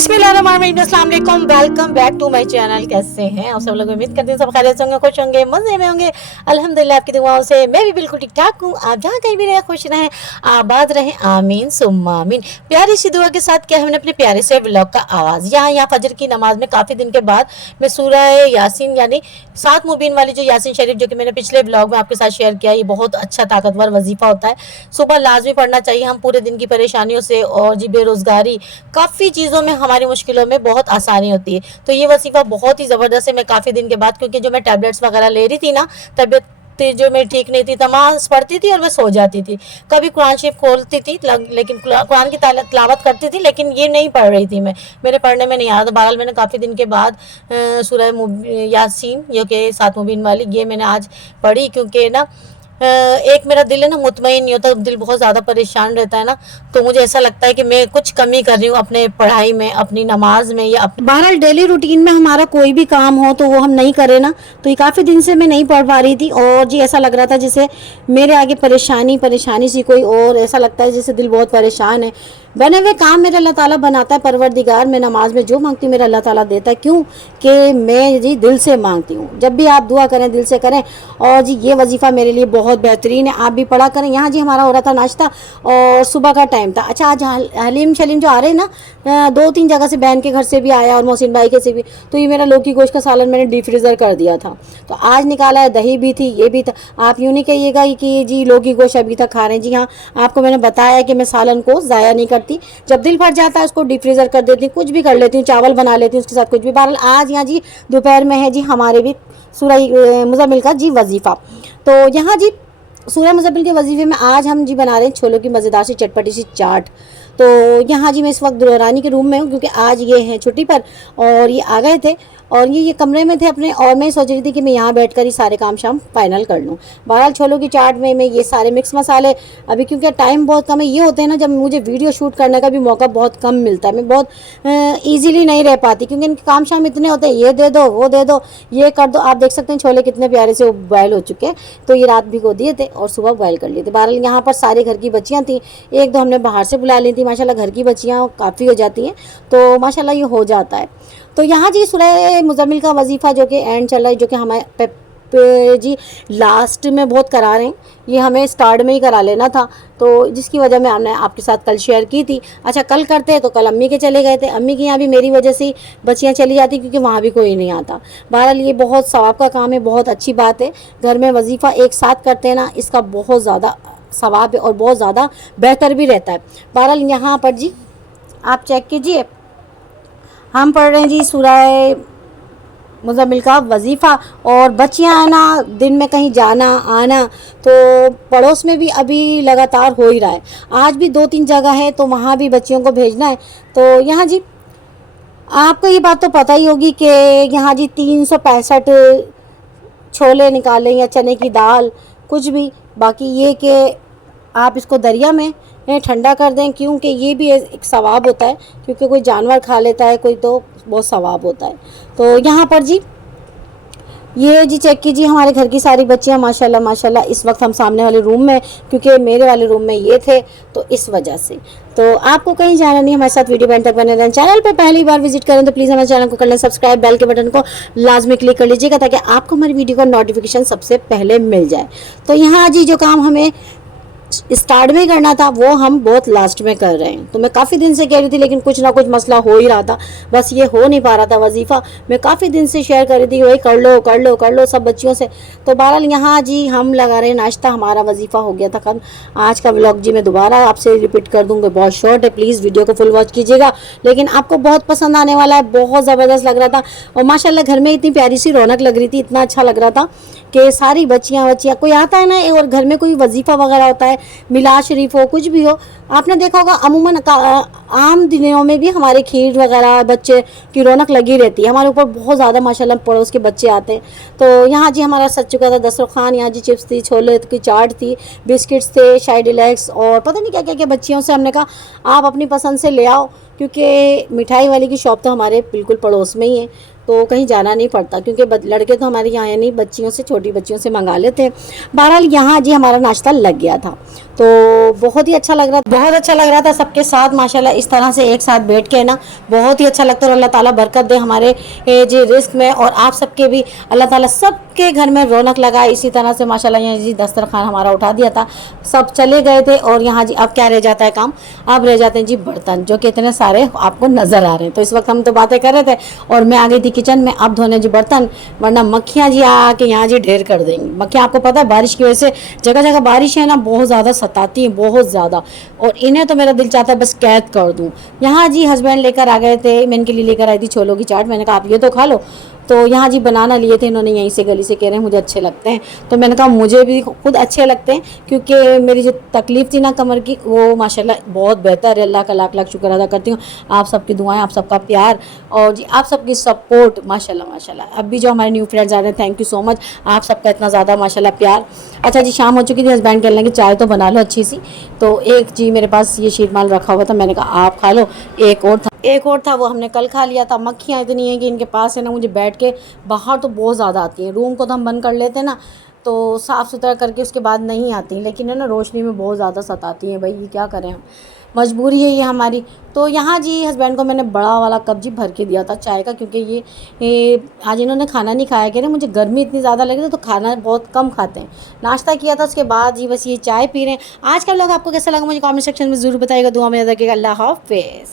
बिस्मिल्लाहिर्रहमानिर्रहीम, अस्सलाम वालेकुम, welcome back to my channel. कैसे हैं आप सब लोग? उम्मीद करते हैं सब खैरियत होंगे, खुश होंगे, मज़े में होंगे। अल्हम्दुलिल्लाह आपकी दुआओं से मैं भी बिल्कुल ठीक ठाक हूँ। आप जहाँ कहीं भी रहें खुश रहें, आबाद रहें, आमीन सुम्मा आमीन। प्यारी सी दुआ के साथ क्या हमने अपने प्यारे से व्लॉग का आवाज़ यहाँ फजर की नमाज में काफ़ी दिन के बाद मैं सूरह यासीन यानी 7 मुबीन वाली जो यासीन शरीफ जो कि मैंने पिछले ब्लॉग में आपके साथ शेयर किया, ये बहुत अच्छा ताकतवर वजीफ़ा होता है। सुबह लाजमी पढ़ना चाहिए। हम पूरे दिन की परेशानियों से और जी बेरोज़गारी काफ़ी चीज़ों में हमारी मुश्किलों में बहुत आसानी होती है। तो ये वजीफ़ा बहुत ही ज़बरदस्त है। मैं काफ़ी दिन के बाद, क्योंकि जो मैं टैबलेट्स वगैरह ले रही थी ना, तबीयत जो मेरी ठीक नहीं थी, नमाज़ पढ़ती थी और मैं सो जाती थी। कभी कुरान शरीफ खोलती थी लेकिन कुरान की तिलावत करती थी, लेकिन ये नहीं पढ़ रही थी मैं, मेरे पढ़ने में नहीं आ रहा था। बहरहाल मैंने काफ़ी दिन के बाद सूरह यासीन जो कि 7 मुबीन वाली, ये मैंने आज पढ़ी। क्योंकि ना एक मेरा दिल है ना मुतमईन नहीं होता, दिल बहुत ज़्यादा परेशान रहता है ना, तो मुझे ऐसा लगता है कि मैं कुछ कमी कर रही हूँ अपने पढ़ाई में, अपनी नमाज में, या अपने बहरहाल डेली रूटीन में हमारा कोई भी काम हो तो वो हम नहीं करें ना। तो ये काफ़ी दिन से मैं नहीं पढ़ पा रही थी और जी ऐसा लग रहा था जैसे मेरे आगे परेशानी सी कोई और, ऐसा लगता है जैसे दिल बहुत परेशान है। बने हुए काम मेरा अल्लाह ताला बनाता है, परवरदिगार। मैं नमाज में जो मांगती हूँ मेरा अल्लाह ताला देता है। क्यों कि मैं जी दिल से मांगती हूँ। जब भी आप दुआ करें दिल से करें। और जी ये वजीफ़ा मेरे लिए बहुत बेहतरीन है, आप भी पढ़ा करें। यहाँ जी हमारा हो रहा था नाश्ता और सुबह का टाइम था। अच्छा, आज हलीम शलीम जो आ रहे हैं ना, 2-3 जगह से बहन के घर से भी आया और मोहसिन भाई के से भी। तो ये मेरा लौकी गोश्त का सालन मैंने डीप फ्रीज़र कर दिया था, तो आज निकाला है। दही भी थी, ये भी था। आप यूँ नहीं कहिएगा कि जी लौकी गोश्त अभी तक खा रहे हैं। जी हाँ, आपको मैंने बताया कि मैं सालन को ज़ाया नहीं करती। जब दिल भर जाता है उसको डीप फ्रीज़र कर देती हूँ, कुछ भी कर लेती हूँ, चावल बना लेती हूँ उसके साथ कुछ भी। बहरहाल आज यहाँ जी दोपहर में है जी हमारे भी सूरह मुज़म्मिल का जी वजीफ़ा। तो यहाँ जी सूरह मुज़म्मिल के वजीफ़े में आज हम जी बना रहे हैं छोलों की मज़ेदार सी चटपटी सी चाट। तो यहाँ जी मैं इस वक्त दुरानी के रूम में हूँ, क्योंकि आज ये हैं छुट्टी पर और ये आ गए थे और ये कमरे में थे अपने, और मैं सोच रही थी कि मैं यहाँ बैठकर ही सारे काम शाम फाइनल कर लूँ। बहरहाल छोलों की चाट में मैं ये सारे मिक्स मसाले, अभी क्योंकि टाइम बहुत कम है, ये होते हैं ना जब मुझे वीडियो शूट करने का भी मौका बहुत कम मिलता है, मैं बहुत ईजीली नहीं रह पाती, क्योंकि इनके काम शाम इतने होते हैं, ये दे दो, वो दे दो, ये कर दो। आप देख सकते हैं छोले कितने प्यारे से बॉयल हो चुके हैं। तो ये रात भिगो दिए थे और सुबह बॉयल कर लिए थे। बहरहाल यहाँ पर सारे घर की बच्चियाँ थी, एक दो हमने बाहर से बुला ली थी। माशाल्लाह घर की बच्चियाँ काफ़ी हो जाती हैं, तो माशाल्लाह ये हो जाता है। तो यहाँ जी सूरह मुज़म्मिल का वजीफ़ा जो कि एंड चल रहा है, जो कि हमारे जी लास्ट में बहुत करा रहे हैं, ये हमें स्टार्ट में ही करा लेना था, तो जिसकी वजह में हमने आपके साथ कल शेयर की थी। अच्छा, कल करते तो कल अम्मी के चले गए थे, अम्मी के यहाँ भी मेरी वजह से बच्चियाँ चली जाती, क्योंकि वहाँ भी कोई नहीं आता। बहरहाल ये बहुत सवाब का काम है, बहुत अच्छी बात है। घर में वजीफ़ा एक साथ करते हैं ना, इसका बहुत ज़्यादा सवाब है और बहुत ज़्यादा बेहतर भी रहता है। बहरहाल यहाँ पर जी आप चेक कीजिए, हम पढ़ रहे हैं जी सूरह मुज़म्मिल का वजीफ़ा। और बच्चियाँ आना, दिन में कहीं जाना आना, तो पड़ोस में भी अभी लगातार हो ही रहा है। आज भी 2-3 जगह है, तो वहाँ भी बच्चियों को भेजना है। तो यहाँ जी आपको ये बात तो पता ही होगी कि यहाँ जी 365 छोले निकालें या चने की दाल, कुछ भी। बाकी ये कि आप इसको दरिया में ठंडा कर दें, क्योंकि ये भी एक सवाब होता है, क्योंकि कोई जानवर खा लेता है कोई, तो बहुत सवाब होता है। तो यहाँ पर जी ये जी चेक कीजिए, हमारे घर की सारी बच्चियाँ माशाल्लाह माशाल्लाह। इस वक्त हम सामने वाले रूम में, क्योंकि मेरे वाले रूम में ये थे, तो इस वजह से। तो आपको कहीं जाना नहीं, हमारे साथ वीडियो बैंड तक बने रहें। चैनल पर पहली बार विजिट करें तो प्लीज़ हमारे चैनल को कर लें सब्सक्राइब, बेल के बटन को लाजमी क्लिक कर लीजिएगा, ताकि आपको हमारी वीडियो का नोटिफिकेशन सबसे पहले मिल जाए। तो यहाँ जी जो काम हमें स्टार्ट में ही करना था, वो हम बहुत लास्ट में कर रहे हैं। तो मैं काफ़ी दिन से कह रही थी, लेकिन कुछ ना कुछ मसला हो ही रहा था, बस ये हो नहीं पा रहा था वजीफ़ा। मैं काफ़ी दिन से शेयर कर रही थी, वही कर लो कर लो कर लो सब बच्चियों से। तो बहरहाल यहाँ जी हम लगा रहे हैं नाश्ता, हमारा वजीफ़ा हो गया था कल। आज का व्लॉग जी मैं दोबारा आपसे रिपीट कर दूँगी, बहुत शॉर्ट है, प्लीज़ वीडियो को फुल वॉच कीजिएगा, लेकिन आपको बहुत पसंद आने वाला है। बहुत ज़बरदस्त लग रहा था और माशाल्लाह घर में इतनी प्यारी सी रौनक लग रही थी, इतना अच्छा लग रहा था कि सारी बच्चियाँ कोई आता है ना, और घर में कोई वजीफ़ा वगैरह होता है, मिलाद शरीफ हो, कुछ भी हो, आपने देखा होगा अमूमन आम दिनों में भी हमारे खीर वगैरह बच्चे की रौनक लगी रहती है। हमारे ऊपर बहुत ज़्यादा माशाल्लाह पड़ोस के बच्चे आते हैं। तो यहाँ जी हमारा सज चुका था दस्तरखान। यहाँ जी चिप्स थी, छोले की चाट थी, बिस्किट्स थे, शाही डिलैक्स और पता नहीं क्या क्या क्या बच्चियों से हमने कहा आप अपनी पसंद से ले आओ, क्योंकि मिठाई वाली की शॉप तो हमारे बिल्कुल पड़ोस में ही है। तो कहीं जाना नहीं पड़ता, क्योंकि लड़के तो हमारे यहाँ नहीं, बच्चियों से, छोटी बच्चियों से मंगा लेते हैं। बहरहाल यहाँ जी हमारा नाश्ता लग गया था, तो बहुत ही अच्छा लग रहा था, बहुत अच्छा लग रहा था सबके साथ माशाल्लाह। इस तरह से एक साथ बैठ के ना बहुत ही अच्छा लगता है। और अल्लाह ताला बरकत दे हमारे जी रिस्क में, और आप सबके भी अल्लाह ताला सबके घर में रौनक लगाए इसी तरह से माशाल्लाह। यहाँ जी दस्तरखान हमारा उठा दिया था, सब चले गए थे। और यहाँ जी अब क्या रह जाता है काम, अब रह जाते हैं जी बर्तन, जो कि इतने सारे आपको नज़र आ रहे हैं। तो इस वक्त हम तो बातें कर रहे थे और मैं आ गई थी किचन में, अब धोने जी बर्तन, वरना मक्खियाँ जी आके यहाँ जी ढेर कर देंगी। मक्खियाँ आपको पता है बारिश की वजह से जगह जगह बारिश है ना, बहुत ज़्यादा सताती हैं, बहुत ज़्यादा। और इन्हें तो मेरा दिल चाहता है बस कैद कर दूँ। यहाँ जी हस्बैंड लेकर आ गए थे, मैं इनके लिए लेकर आई थी छोलों की चाट। मैंने कहा आप ये तो खा लो। तो यहाँ जी बनाना लिए थे इन्होंने, यहीं से गली से, कह रहे हैं मुझे अच्छे लगते हैं। तो मैंने कहा मुझे भी खुद अच्छे लगते हैं, क्योंकि मेरी जो तकलीफ़ थी ना कमर की, वो माशाल्लाह बहुत बेहतर है। अल्लाह का लाख लाख शुक्र अदा करती हूँ। आप सबकी दुआएं, आप सबका प्यार और जी आप सबकी सपोर्ट माशाल्लाह माशाल्लाह। अब भी जो हमारे न्यू फ्रेंड्स आ रहे हैं, थैंक यू सो मच, आप सबका इतना ज़्यादा माशाल्लाह प्यार। अच्छा जी शाम हो चुकी थी, हस्बैंड कहने लगे चाय तो बना लो अच्छी सी। तो एक जी मेरे पास ये शीरमाल रखा हुआ था, मैंने कहा आप खा लो। एक और था वो हमने कल खा लिया था। मक्खियाँ इतनी हैं कि इनके पास है ना, मुझे बैठ के बाहर तो बहुत ज़्यादा आती हैं। रूम को तो हम बंद कर लेते हैं ना, तो साफ़ सुथरा करके उसके बाद नहीं आती, लेकिन है ना रोशनी में बहुत ज़्यादा सताती हैं। भाई ये क्या करें हम, मजबूरी है ये हमारी। तो यहाँ जी हस्बैंड को मैंने बड़ा वाला कप जी भर के दिया था चाय का, क्योंकि ये आज इन्होंने खाना नहीं खाया, कह रहे मुझे गर्मी इतनी ज़्यादा लग रही है, तो खाना बहुत कम खाते हैं। नाश्ता किया था, उसके बाद जी बस ये चाय पी रहे हैं। आज का व्लॉग आपको कैसा लगा मुझे कमेंट सेक्शन में ज़रूर बताइएगा। दुआ में याद रखिएगा। अल्लाह हाफ़िज़।